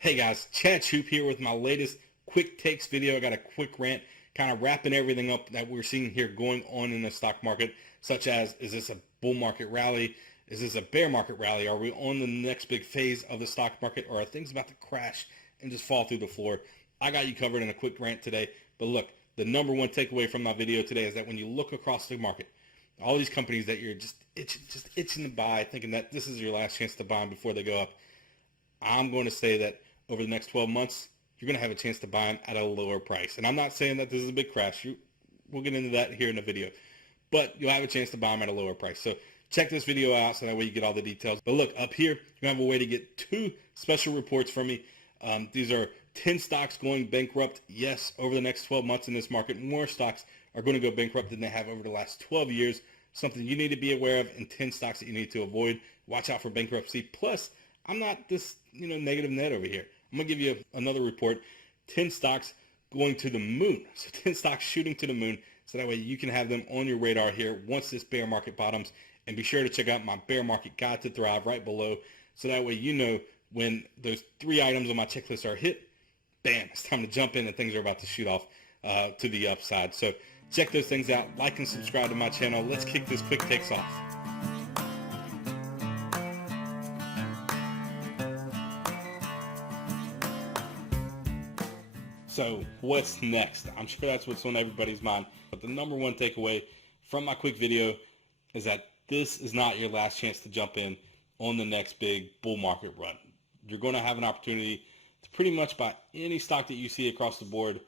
Hey guys, Chad Shoop here with my latest quick takes video. I got a quick rant kind of wrapping everything up that we're seeing here going on in the stock market, such as, is this a bull market rally? Is this a bear market rally? Are we on the next big phase of the stock market, or are things about to crash and just fall through the floor? I got you covered in a quick rant today. But look, the number one takeaway from my video today is that when you look across the market, all these companies that you're just itching to buy, thinking that this is your last chance to buy them before they go up, I'm going to say that over the next 12 months, you're going to have a chance to buy them at a lower price. And I'm not saying that this is a big crash. We'll get into that here in the video. But you'll have a chance to buy them at a lower price. So check this video out so that way you get all the details. But look, up here, you have a way to get two special reports from me. These are 10 stocks going bankrupt. Yes, over the next 12 months in this market, more stocks are going to go bankrupt than they have over the last 12 years. Something you need to be aware of, and 10 stocks that you need to avoid. Watch out for bankruptcy. Plus, I'm not this negative net over here. I'm going to give you another report, 10 stocks going to the moon. So 10 stocks shooting to the moon, so that way you can have them on your radar here once this bear market bottoms. And be sure to check out my bear market guide to thrive right below, so that way you know when those 3 items on my checklist are hit, bam, it's time to jump in and things are about to shoot off to the upside. So check those things out, like and subscribe to my channel. Let's kick this quick takes off. So what's next? I'm sure that's what's on everybody's mind. But the number one takeaway from my quick video is that this is not your last chance to jump in on the next big bull market run. You're going to have an opportunity to pretty much buy any stock that you see across the board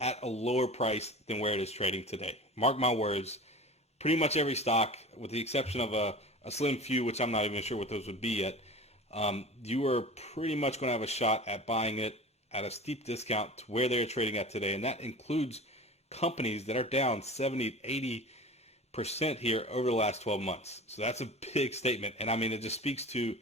at a lower price than where it is trading today. Mark my words, pretty much every stock, with the exception of a slim few, which I'm not even sure what those would be yet, you are pretty much going to have a shot at buying it at a steep discount to where they're trading at today. And that includes companies that are down 70, 80% here over the last 12 months. So that's a big statement. And I mean, it just speaks to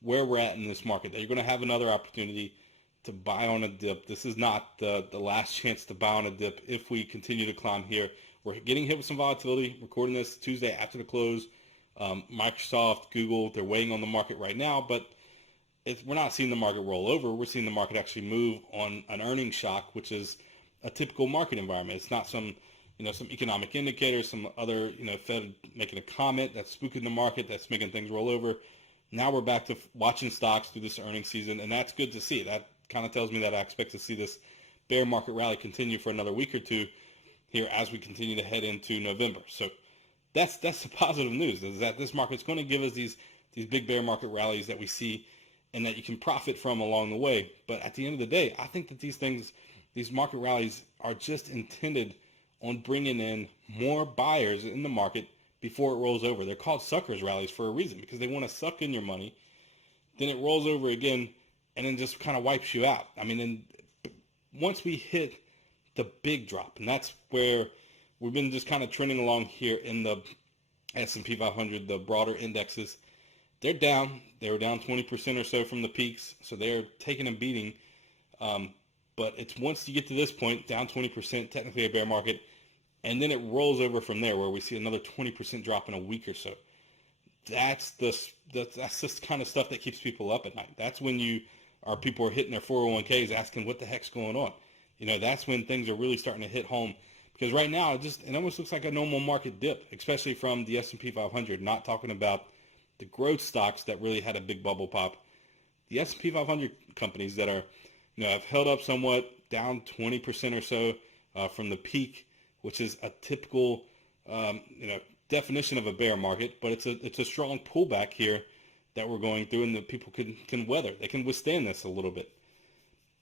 where we're at in this market, that you're going to have another opportunity to buy on a dip. This is not the last chance to buy on a dip if we continue to climb here. We're getting hit with some volatility. Recording this Tuesday after the close. Microsoft, Google, they're weighing on the market right now, but we're not seeing the market roll over. We're seeing the market actually move on an earnings shock, which is a typical market environment. It's not some economic indicators, some other, Fed making a comment that's spooking the market, that's making things roll over. Now we're back to watching stocks through this earnings season, and that's good to see. That kind of tells me that I expect to see this bear market rally continue for another week or two here as we continue to head into November. So that's the positive news, is that this market's going to give us these big bear market rallies that we see, and that you can profit from along the way. But at the end of the day, I think that these market rallies are just intended on bringing in more buyers in the market before it rolls over. They're called suckers rallies for a reason, because they want to suck in your money, then it rolls over again, and then just kind of wipes you out. I mean, then once we hit the big drop, and that's where we've been just kind of trending along here in the S&P 500, the broader indexes, they're down. They were down 20% or so from the peaks, so they're taking a beating. But it's once you get to this point, down 20%, technically a bear market, and then it rolls over from there, where we see another 20% drop in a week or so. That's this kind of stuff that keeps people up at night. That's when people are hitting their 401ks, asking what the heck's going on. That's when things are really starting to hit home. Because right now, it almost looks like a normal market dip, especially from the S&P 500. Not talking about the growth stocks that really had a big bubble pop. The S&P 500 companies that are, have held up somewhat, down 20% or so from the peak, which is a typical, definition of a bear market. But it's a strong pullback here that we're going through, and that people can weather. They can withstand this a little bit.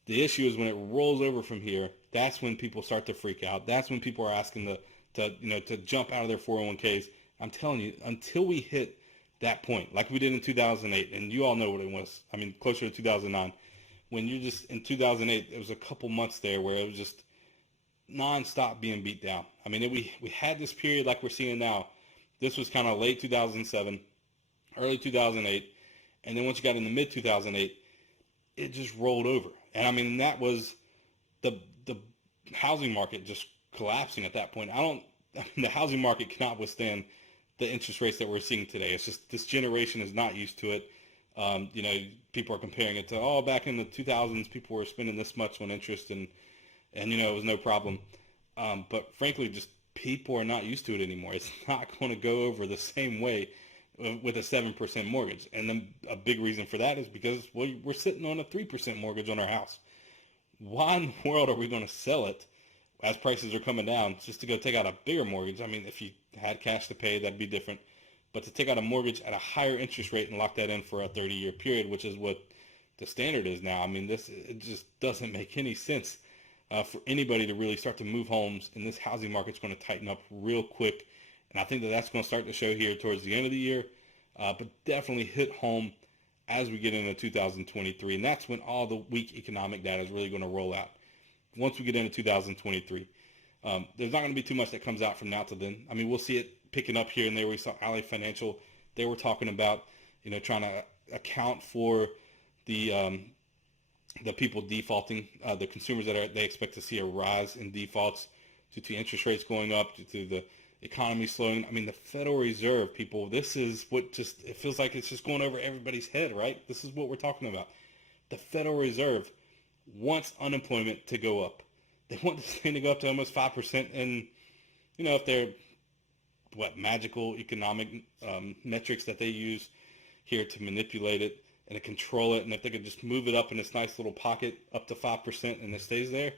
The issue is when it rolls over from here, that's when people start to freak out. That's when people are asking to jump out of their 401ks. I'm telling you, until we hit that point, like we did in 2008, and you all know what it was. I mean, closer to 2009, when you're just in 2008, it was a couple months there where it was just nonstop being beat down. I mean, we had this period like we're seeing now. This was kind of late 2007, early 2008, and then once you got in the mid 2008, it just rolled over. And I mean, that was the housing market just collapsing at that point. The housing market cannot withstand the interest rates that we're seeing today. It's just, this generation is not used to it. You know, people are comparing it to, oh, back in the 2000s, people were spending this much on interest, and you know, it was no problem. But frankly, just people are not used to it anymore. It's not going to go over the same way with a 7% mortgage. And then a big reason for that is because, well, we're sitting on a 3% mortgage on our house. Why in the world are we going to sell it as prices are coming down just to go take out a bigger mortgage? I mean, if you had cash to pay, that'd be different. But to take out a mortgage at a higher interest rate and lock that in for a 30-year period, which is what the standard is now, I mean, it just doesn't make any sense for anybody to really start to move homes. And this housing market's going to tighten up real quick. And I think that that's going to start to show here towards the end of the year, but definitely hit home as we get into 2023. And that's when all the weak economic data is really going to roll out. Once we get into 2023, there's not going to be too much that comes out from now to then. I mean, we'll see it picking up here and there. We saw Ally Financial. They were talking about, you know, trying to account for the people defaulting, the consumers they expect to see a rise in defaults due to interest rates going up, due to the economy slowing. I mean, the Federal Reserve, people, this is what it feels like it's just going over everybody's head, right? This is what we're talking about. The Federal Reserve wants unemployment to go up. They want this thing to go up to almost 5%. And, you know, if they're, magical economic metrics that they use here to manipulate it and to control it, and if they could just move it up in this nice little pocket up to 5% and it stays there,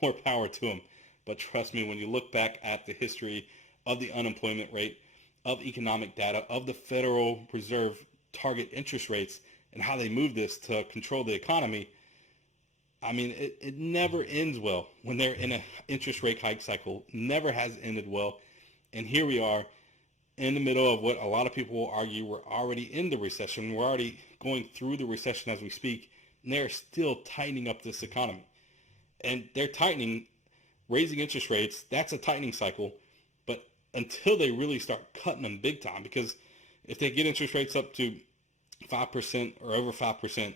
more power to them. But trust me, when you look back at the history of the unemployment rate, of economic data, of the Federal Reserve target interest rates, and how they move this to control the economy, I mean, it never ends well when they're in an interest rate hike cycle. Never has ended well. And here we are in the middle of what a lot of people will argue we're already in the recession. We're already going through the recession as we speak, and they're still tightening up this economy. And they're tightening, raising interest rates. That's a tightening cycle. But until they really start cutting them big time, because if they get interest rates up to 5% or over 5%,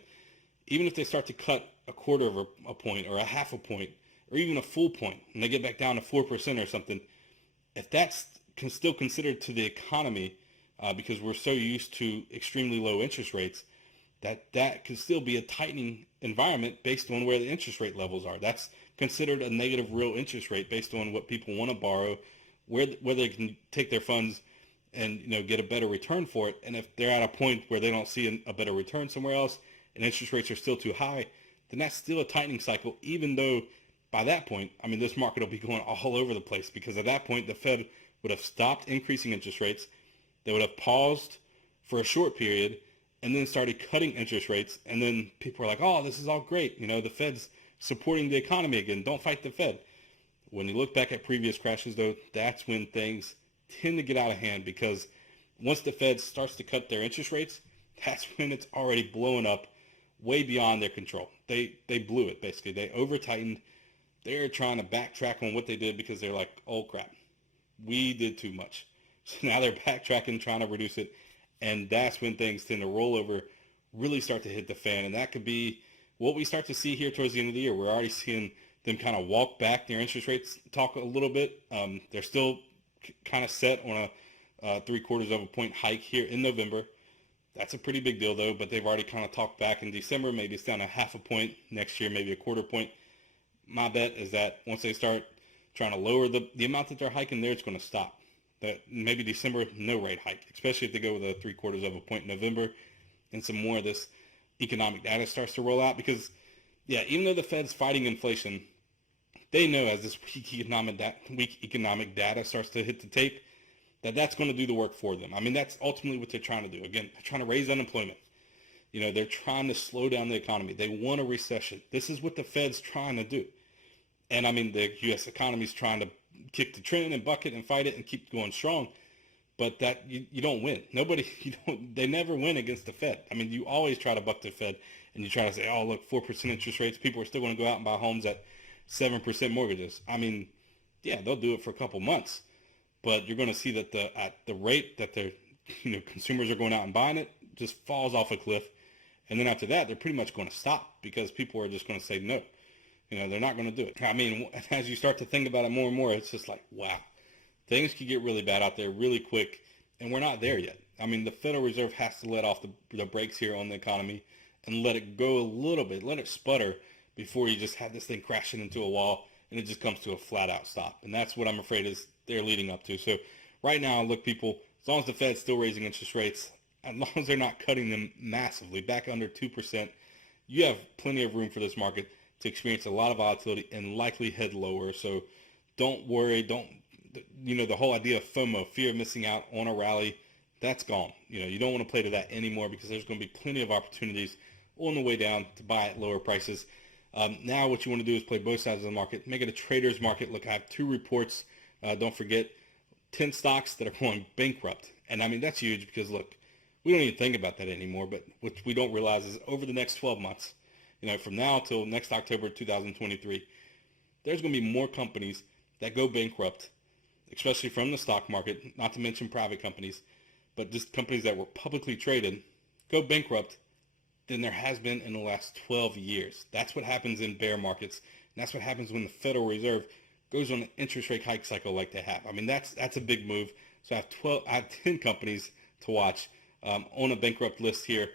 even if they start to cut a quarter of a point or a half a point or even a full point, and they get back down to 4% or something, if that's still considered to the economy, because we're so used to extremely low interest rates, that can still be a tightening environment based on where the interest rate levels are. That's considered a negative real interest rate based on what people want to borrow, where they can take their funds and, you know, get a better return for it. And if they're at a point where they don't see a better return somewhere else and interest rates are still too high, then that's still a tightening cycle, even though by that point, I mean, this market will be going all over the place, because at that point, the Fed would have stopped increasing interest rates. They would have paused for a short period and then started cutting interest rates. And then people are like, oh, this is all great. You know, the Fed's supporting the economy again. Don't fight the Fed. When you look back at previous crashes, though, that's when things tend to get out of hand, because once the Fed starts to cut their interest rates, that's when it's already blowing up way beyond their control. They blew it, basically. They over-tightened. They're trying to backtrack on what they did because they're like, oh, crap, we did too much. So now they're backtracking, trying to reduce it. And that's when things tend to roll over, really start to hit the fan. And that could be what we start to see here towards the end of the year. We're already seeing them kind of walk back their interest rates, talk a little bit. They're still kind of set on a 3/4 of a point hike here in November. That's a pretty big deal, though, but they've already kind of talked back in December. Maybe it's down to 1/2 point next year, maybe a 1/4 point. My bet is that once they start trying to lower the amount that they're hiking there, it's going to stop. That maybe December, no rate hike, especially if they go with a 3/4 of a point in November and some more of this economic data starts to roll out. Because, yeah, even though the Fed's fighting inflation, they know as this weak economic data starts to hit the tape, that's going to do the work for them. I mean, that's ultimately what they're trying to do. Again, they're trying to raise unemployment. You know, they're trying to slow down the economy. They want a recession. This is what the Fed's trying to do. And I mean, the U.S. economy is trying to kick the trend and buck it and fight it and keep going strong. But that you don't win. They never win against the Fed. I mean, you always try to buck the Fed and you try to say, oh, look, 4% interest rates. People are still going to go out and buy homes at 7% mortgages. I mean, yeah, they'll do it for a couple months. But you're going to see that at the rate that consumers are going out and buying it just falls off a cliff. And then after that, they're pretty much going to stop because people are just going to say no. You know, they're not going to do it. I mean, as you start to think about it more and more, it's just like, wow, things could get really bad out there really quick, and we're not there yet. I mean, the Federal Reserve has to let off the brakes here on the economy and let it go a little bit, let it sputter before you just have this thing crashing into a wall and it just comes to a flat out stop. And that's what I'm afraid is they're leading up to. So right now, look, people, as long as the Fed's still raising interest rates, as long as they're not cutting them massively, back under 2%, you have plenty of room for this market to experience a lot of volatility and likely head lower. So don't worry. The whole idea of FOMO, fear of missing out on a rally, that's gone. You don't want to play to that anymore because there's going to be plenty of opportunities on the way down to buy at lower prices. Now what you want to do is play both sides of the market, make it a trader's market. Look, I have 2 reports. Don't forget 10 stocks that are going bankrupt. And I mean, that's huge because look, we don't even think about that anymore, but what we don't realize is over the next 12 months, from now till next October 2023, there's going to be more companies that go bankrupt, especially from the stock market, not to mention private companies, but just companies that were publicly traded, go bankrupt than there has been in the last 12 years. That's what happens in bear markets. And that's what happens when the Federal Reserve goes on an interest rate hike cycle like they have. I mean, that's a big move. So I have 10 companies to watch on a bankrupt list here,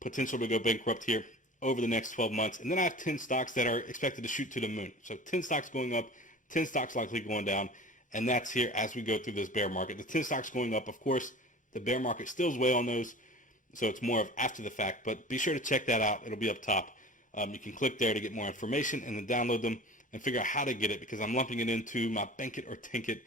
potential to go bankrupt here over the next 12 months. And then I have 10 stocks that are expected to shoot to the moon. So 10 stocks going up, 10 stocks likely going down. And that's here as we go through this bear market. The 10 stocks going up, of course, the bear market stills way on those. So it's more of after the fact, but be sure to check that out. It'll be up top. You can click there to get more information and then download them and figure out how to get it because I'm lumping it into my Bank It or Tank It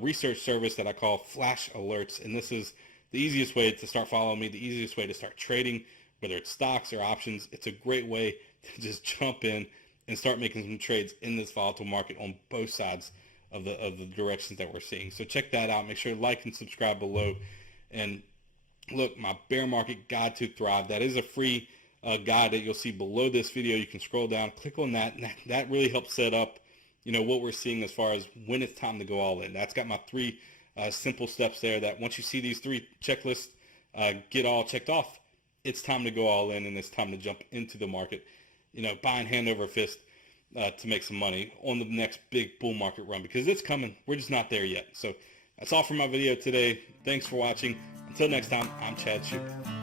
research service that I call Flash Alerts. And this is the easiest way to start following me, the easiest way to start trading, whether it's stocks or options. It's a great way to just jump in and start making some trades in this volatile market on both sides of the directions that we're seeing. So check that out. Make sure to like and subscribe below. And look, my bear market guide to thrive, that is a free guide that you'll see below this video. You can scroll down, click on that, and that really helps set up what we're seeing as far as when it's time to go all in. That's got my 3 simple steps there that once you see these 3 checklists get all checked off, it's time to go all in and it's time to jump into the market, buying hand over fist to make some money on the next big bull market run because it's coming. We're just not there yet. So that's all for my video today. Thanks for watching. Until next time, I'm Chad Schuper.